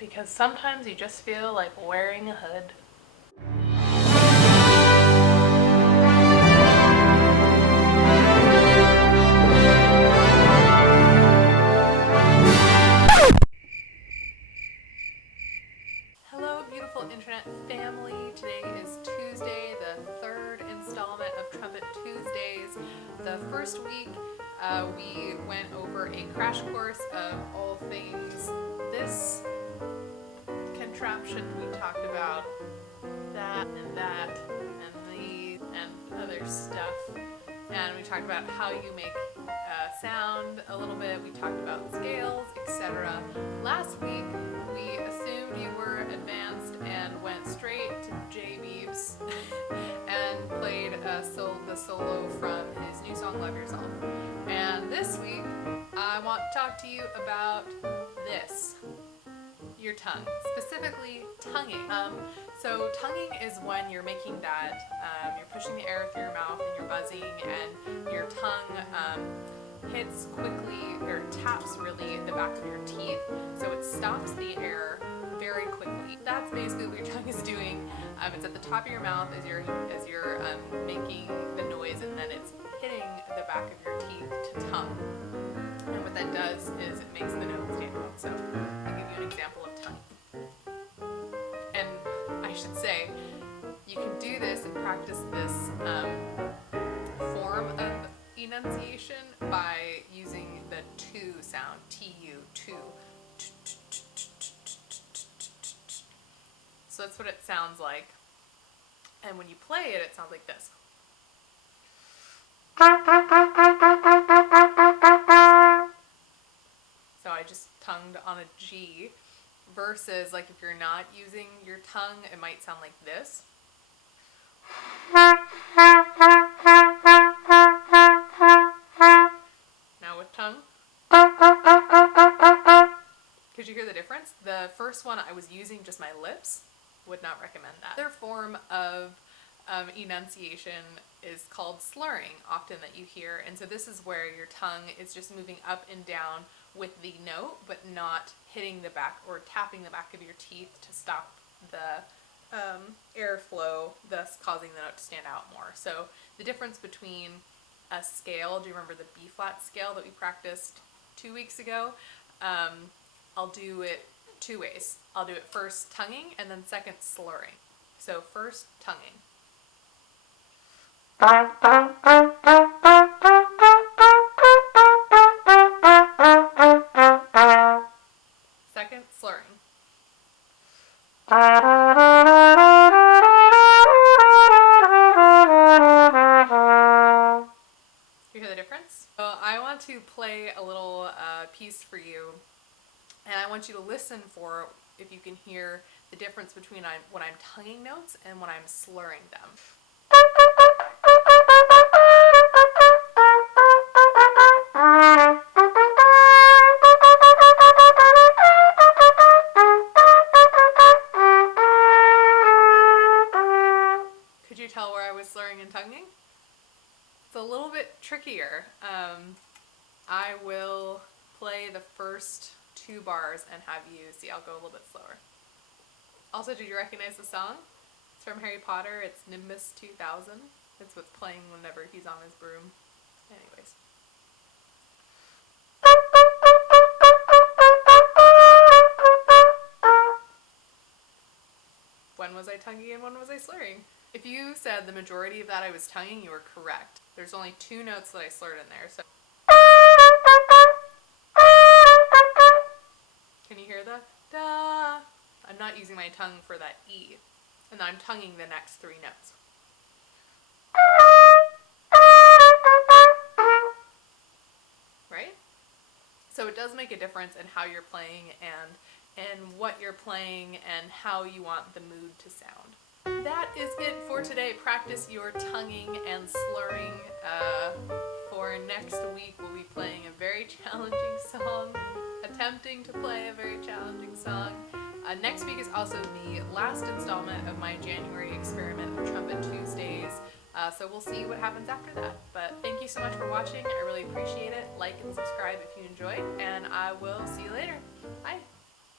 because sometimes you just feel like wearing a hood. Hello, beautiful internet family. Today is Tuesday, the third installment of Trumpet Tuesdays. The first week, we went over a crash course of all things this contraption. We talked about that and other stuff, and we talked about how you make sound a little bit. We talked about scales, etc. Last week we assumed you were advanced and went straight to J Beebs and played the solo from his new song Love Yourself. And this week I want to talk to you about this. Your tongue, specifically tonguing. So tonguing is when you're making that, you're pushing the air through your mouth and you're buzzing, and your tongue hits quickly, or taps really the back of your teeth, so it stops the air very quickly. That's basically what your tongue is doing. It's at the top of your mouth as you're making the noise, and then it's hitting the back of your teeth to tongue. And what that does is it makes the note stand out. So I'll give you an example of tongue. And I should say, you can do this and practice this form of enunciation by using the tu sound, T-U, tu. So that's what it sounds like. And when you play it, it sounds like this. So I just tongued on a G, versus like if you're not using your tongue, it might sound like this. Now with tongue. Could you hear the difference? The first one I was using just my lips. Would not recommend that. Another form of enunciation is called slurring, often that you hear. And so this is where your tongue is just moving up and down with the note, but not hitting the back or tapping the back of your teeth to stop the airflow, thus causing the note to stand out more. So the difference between a scale, do you remember the B-flat scale that we practiced 2 weeks ago? I'll do it two ways. I'll do it first tonguing and then second slurring. So first tonguing. Second slurring. You hear the difference? So I want to play a little piece for you, and I want you to listen for if you can hear the difference between when I'm tonguing notes and when I'm slurring them. Could you tell where I was slurring and tonguing? It's a little bit trickier. I will play the first 2 bars and have you see. I'll go a little bit slower. Also, did you recognize the song? It's from Harry Potter. It's Nimbus 2000. It's what's playing whenever he's on his broom. Anyways. When was I tonguing and when was I slurring? If you said the majority of that I was tonguing, you were correct. There's only 2 notes that I slurred in there. So can you hear the da? I'm not using my tongue for that E, and I'm tonguing the next 3 notes. Right? So it does make a difference in how you're playing and what you're playing and how you want the mood to sound. That is it for today. Practice your tonguing and slurring. For next week, we'll be playing a very challenging song, attempting to play a very challenging song. Next week is also the last installment of my January experiment of Trumpet Tuesdays. So we'll see what happens after that. But thank you so much for watching. I really appreciate it. Like and subscribe if you enjoyed, and I will see you later. Bye.